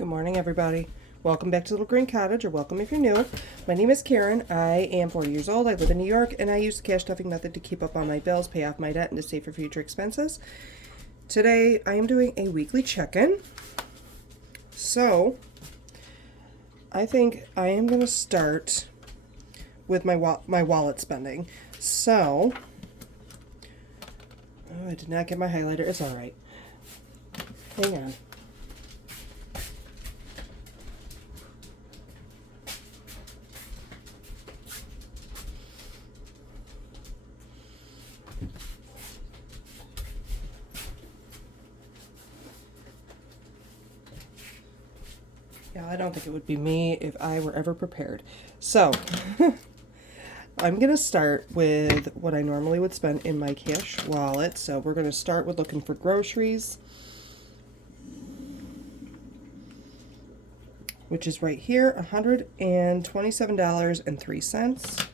Good morning, everybody. Welcome back to Little Green Cottage, or welcome if you're new. My name is Karen. I am 40 years old. I live in New York, and I use the cash stuffing method to keep up on my bills, pay off my debt, and to save for future expenses. Today, I am doing a weekly check-in. So, I think I am going to start with my wallet spending. So, oh, I did not get my highlighter. It's all right. Hang on. Yeah, I don't think it would be me if I were ever prepared. So, I'm going to start with what I normally would spend in my cash wallet. So, we're going to start with looking for groceries, which is right here, $127.03.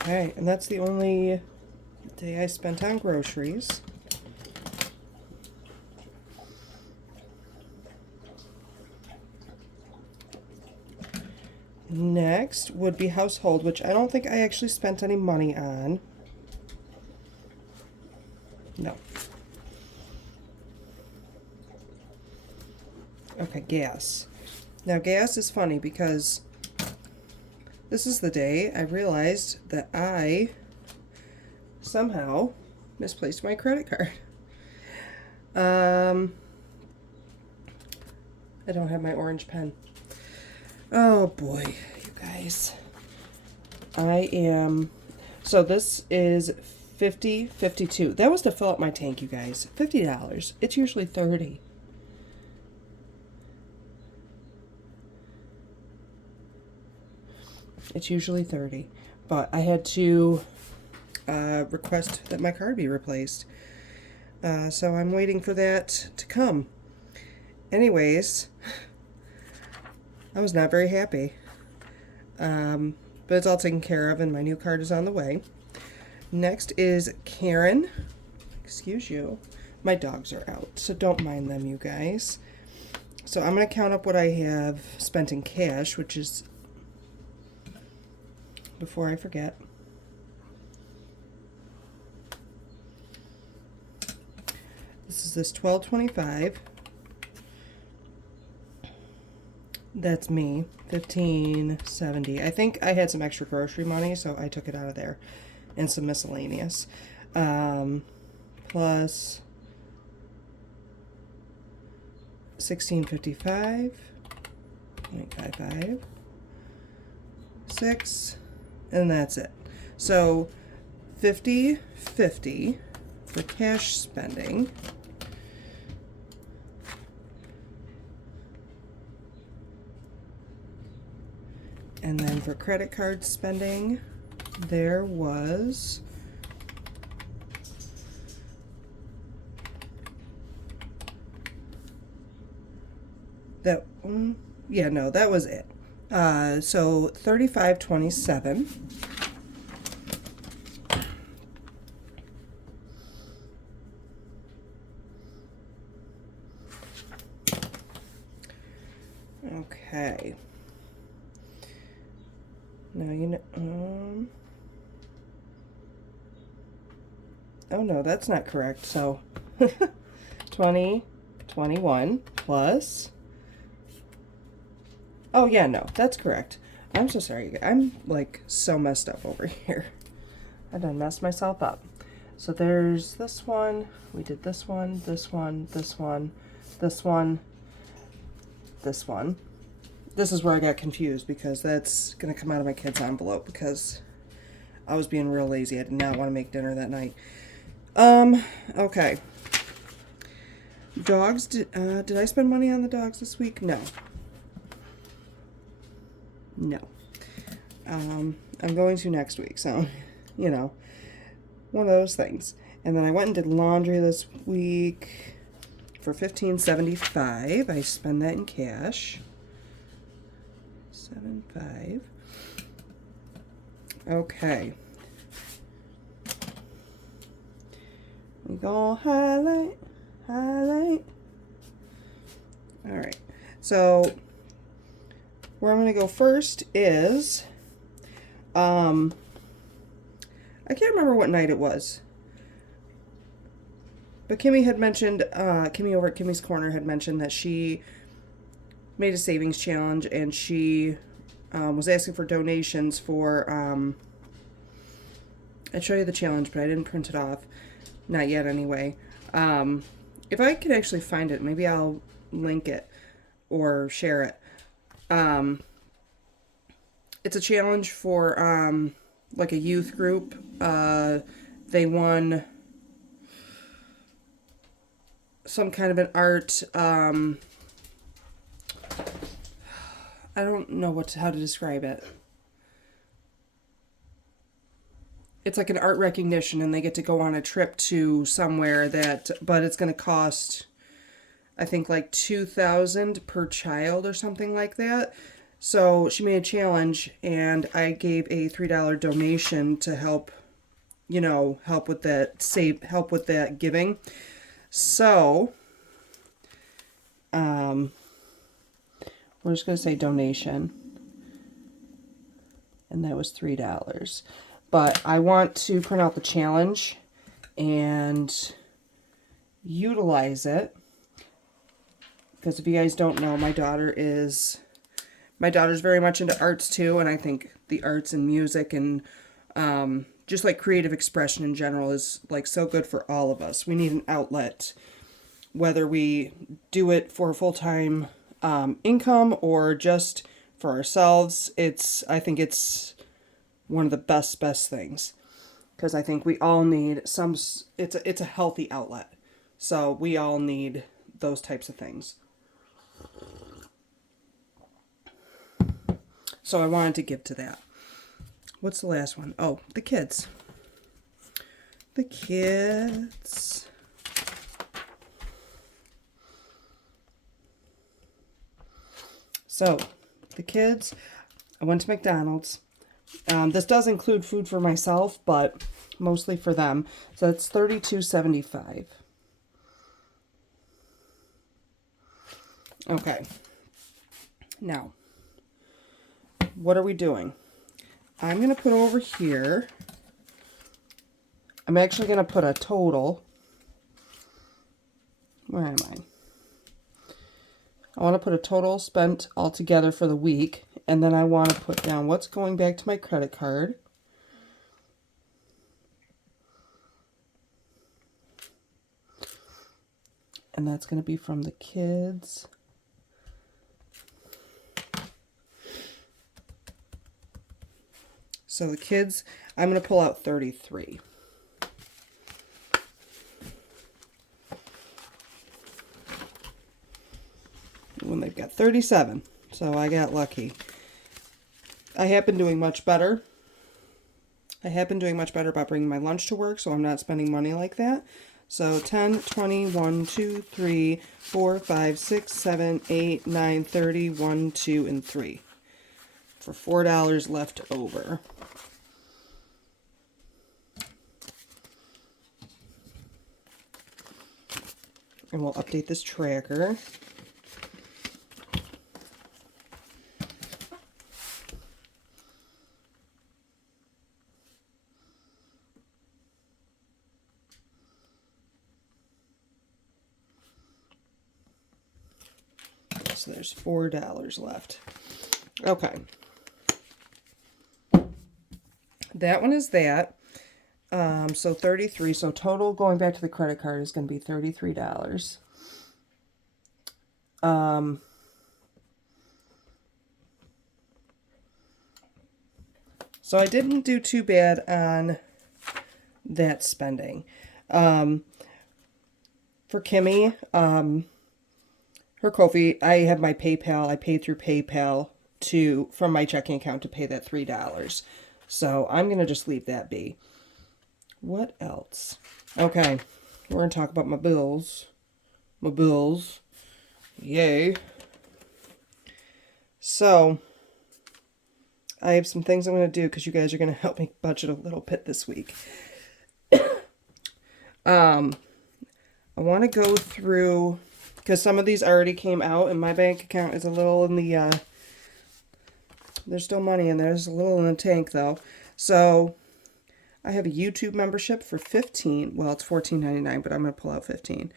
Okay, and that's the only day I spent on groceries. Next would be household, which I don't think I actually spent any money on. No. Okay, gas. Now, gas is funny because this is the day I realized that I somehow misplaced my credit card. I don't have my orange pen. Oh boy, you guys. So this is $50.52. That was to fill up my tank, you guys. $50. It's usually $30. It's usually $30, but I had to request that my card be replaced. So I'm waiting for that to come. Anyways, I was not very happy. But it's all taken care of and my new card is on the way. Next is Karen. Excuse you. My dogs are out, so don't mind them, you guys. So I'm going to count up what I have spent in cash, which is, before I forget, this $12.25. That's me. $15.70. I think I had some extra grocery money, so I took it out of there, and some miscellaneous. Plus $16.55. 0.55. 6. And that's it. So $50.50 for cash spending. And then for credit card spending, there was that yeah, no, that was it. So $35.27. Okay. Now you know. Oh no, that's not correct. So 20, 21 plus. Oh, yeah, no, that's correct. I'm so sorry. I'm, like, so messed up over here. I done messed myself up. So there's this one. We did this one, this one, this one, this one, this one. This is where I got confused because that's going to come out of my kid's envelope because I was being real lazy. I did not want to make dinner that night. Okay. Dogs, did I spend money on the dogs this week? No. No. I'm going to next week, so, you know, one of those things. And then I went and did laundry this week for $15.75. I spend that in cash. 7.5. Okay. We go highlight, highlight. All right. So where I'm going to go first is, I can't remember what night it was, but Kimmy had mentioned, Kimmy over at Kimmy's Corner had mentioned that she made a savings challenge, and she was asking for donations for, I'd show you the challenge, but I didn't print it off. Not yet, anyway. If I could actually find it, maybe I'll link it or share it. It's a challenge for, like a youth group. They won some kind of an art, I don't know how to describe it. It's like an art recognition, and they get to go on a trip to somewhere but it's going to cost, I think, like $2,000 per child or something like that. So she made a challenge, and I gave a $3 donation to help, help with that giving. So, we're just going to say donation, and that was $3. But I want to print out the challenge and utilize it, because if you guys don't know, my daughter's very much into arts too, and I think the arts and music and just like creative expression in general is like so good for all of us. We need an outlet, whether we do it for full-time income or just for ourselves. I think it's one of the best things, because I think we all need it's a healthy outlet. So we all need those types of things. So I wanted to give to that. What's the last one? Oh, the kids. The kids. So, the kids, I went to McDonald's. This does include food for myself, but mostly for them. So it's $32.75. Okay. Now, what are we doing? I'm going to put over here, I'm actually going to put a total. Where am I? I want to put a total spent altogether for the week, and then I want to put down what's going back to my credit card. And that's going to be from the kids. So the kids, I'm going to pull out 33. When they've got 37. So I got lucky. I have been doing much better. About bringing my lunch to work, so I'm not spending money like that. So 10, 20, 1, 2, 3, 4, 5, 6, 7, 8, 9, 30, 1, 2, and 3. For $4 left over. And we'll update this tracker. So there's $4 left. Okay. That one is that. So 33. So total going back to the credit card is going to be $33. So I didn't do too bad on that spending. For Kimmy, her Ko-fi, I have my PayPal. I paid through PayPal from my checking account to pay that $3. So I'm going to just leave that be. What else? Okay, we're going to talk about my bills. My bills. Yay. So, I have some things I'm going to do because you guys are going to help me budget a little bit this week. I want to go through, because some of these already came out and my bank account is a little in the, there's still money in there. There's a little in the tank though. So I have a YouTube membership for $15. Well, it's $14.99, but I'm going to pull out $15.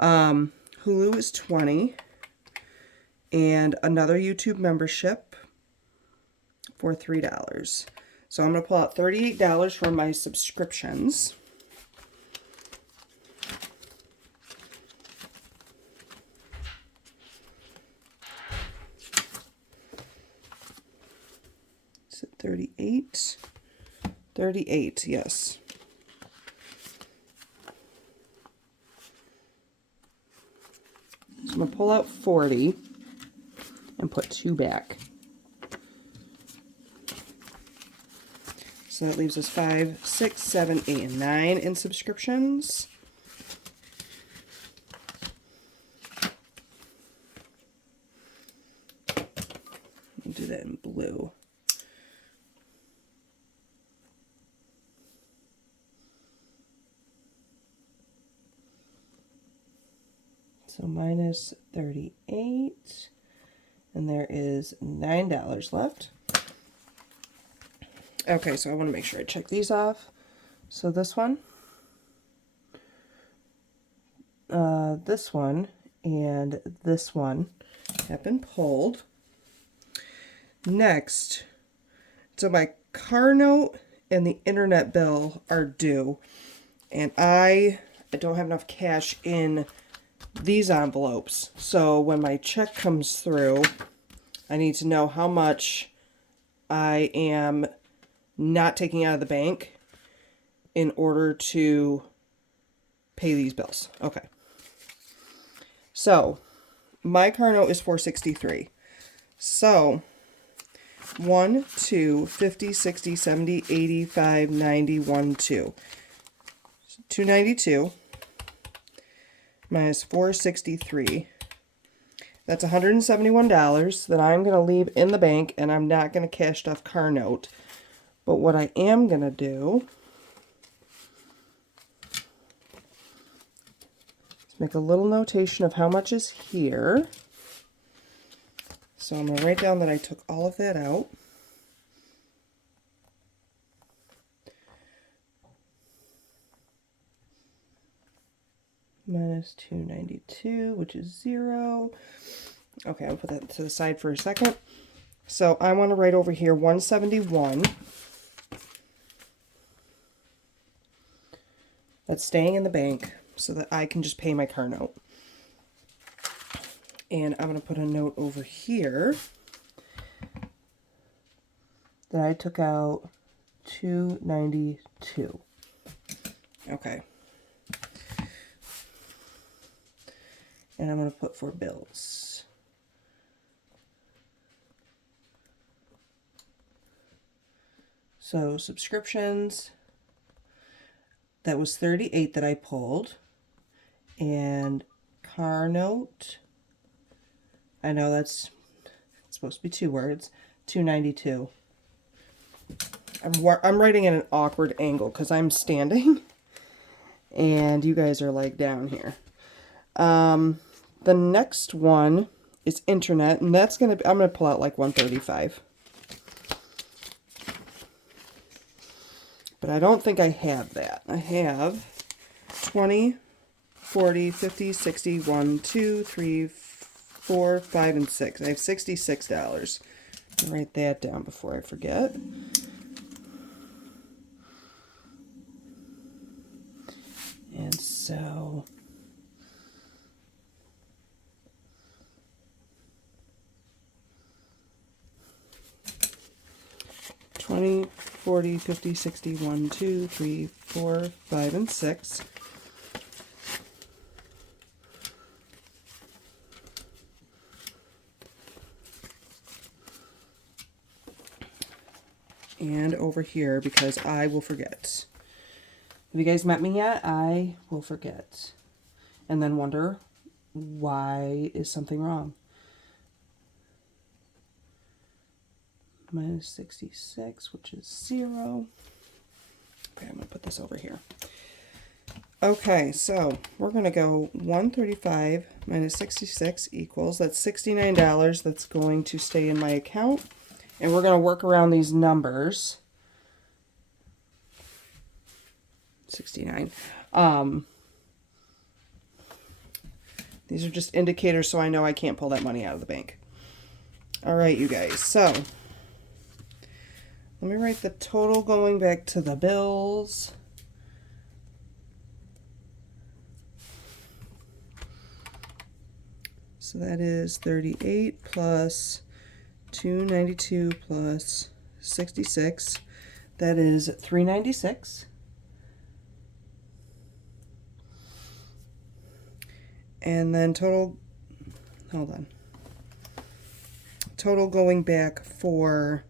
Hulu is $20. And another YouTube membership for $3. So I'm going to pull out $38 for my subscriptions. Is it 38? 38, yes. So I'm going to pull out 40 and put 2 back. So that leaves us 5, 6, 7, 8, and 9 in subscriptions. We'll do that in blue. So minus 38, and there is $9 left. Okay, so I want to make sure I check these off. So this one, and this one have been pulled. Next, so my car note and the internet bill are due, and I don't have enough cash in these envelopes. So when my check comes through, I need to know how much I am not taking out of the bank in order to pay these bills. Okay. So my car note is $463. So 1, 2, 50, 60, 70, 85, 90, 1, 2. $292 minus $463. That's $171 that I'm going to leave in the bank, and I'm not going to cash stuff car note. But what I am going to do is make a little notation of how much is here. So I'm going to write down that I took all of that out. Minus 292, which is 0. Okay, I'll put that to the side for a second. So I want to write over here 171. That's staying in the bank so that I can just pay my car note. And I'm going to put a note over here that I took out 292. Okay. And I'm going to put for bills. So subscriptions, that was 38 that I pulled. And car note, I know that's supposed to be 2 words, 292. I'm writing at an awkward angle because I'm standing and you guys are like down here. The next one is internet, and that's I'm gonna pull out like 135. But I don't think I have that. I have 20, 40, 50, 60, 1, 2, 3, 4, 5, and 6. I have $66. I'll write that down before I forget. And so 20, 40, 50, 60, 1, 2, 3, 4, 5, and 6. And over here, because I will forget. Have you guys met me yet? I will forget. And then wonder, why is something wrong? minus 66, which is 0. Okay, I'm going to put this over here. Okay, so we're going to go 135 minus 66 equals, that's $69 that's going to stay in my account. And we're going to work around these numbers. 69. These are just indicators so I know I can't pull that money out of the bank. All right, you guys, so let me write the total going back to the bills. So that is 38 plus 292 plus 66. That is 396. And then total, hold on. Total going back for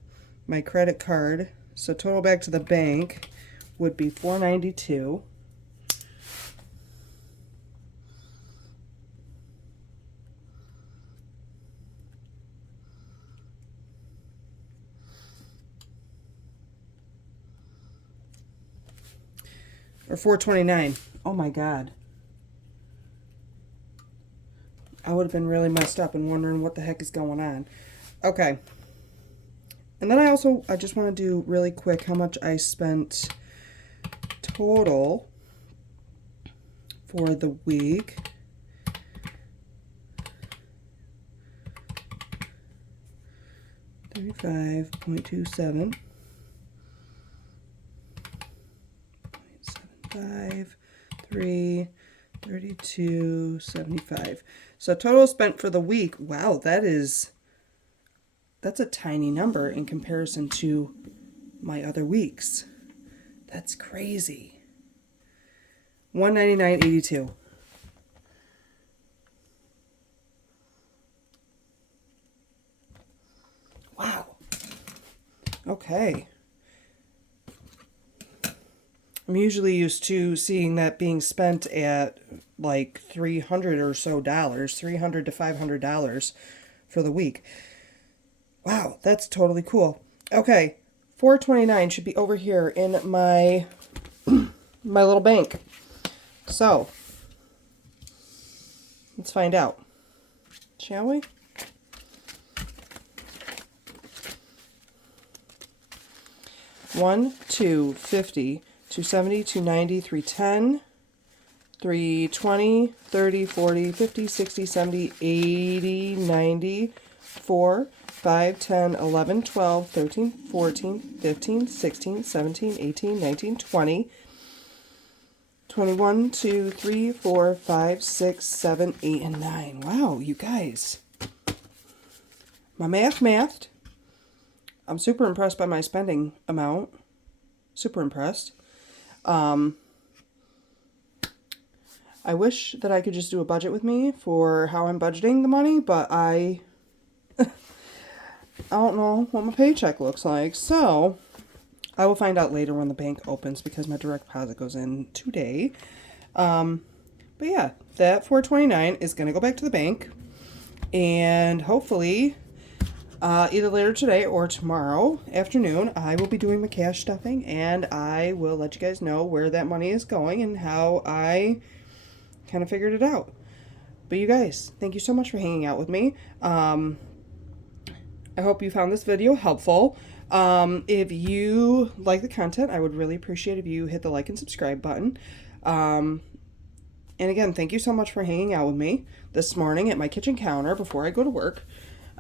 my credit card. So total back to the bank would be 492. Or 429. Oh my God. I would have been really messed up and wondering what the heck is going on. Okay. And then I just want to do really quick how much I spent total for the week. $35.27. 0.75, 3, 32.75. So total spent for the week. Wow, that's a tiny number in comparison to my other weeks. That's crazy. $199.82. Wow. Okay. I'm usually used to seeing that being spent at like $300 or so, $300 to $500 for the week. Wow, that's totally cool. Okay, $429 should be over here in my my little bank. So, let's find out, shall we? $1, $2, $50, $270, $290, $310, $320, $30, $40, $50, $60, $70, $80, $90, $4, $5, $10, $11, $12, $13, $14, $15, $16, $17, $18, $19, $20, $21, $2, $3, $4, $5, $6, $7, $8, and $9. Wow, you guys. My mathed. I'm super impressed by my spending amount. Super impressed. I wish that I could just do a budget with me for how I'm budgeting the money, but I don't know what my paycheck looks like. So I will find out later when the bank opens because my direct deposit goes in today. But yeah, that $429 is going to go back to the bank, and hopefully either later today or tomorrow afternoon, I will be doing my cash stuffing, and I will let you guys know where that money is going and how I kind of figured it out. But you guys, thank you so much for hanging out with me. I hope you found this video helpful. If you like the content, I would really appreciate if you hit the like and subscribe button. And again, thank you so much for hanging out with me this morning at my kitchen counter before I go to work.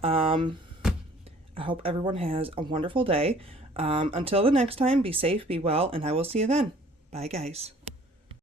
I hope everyone has a wonderful day. Until the next time, be safe, be well, and I will see you then. Bye, guys.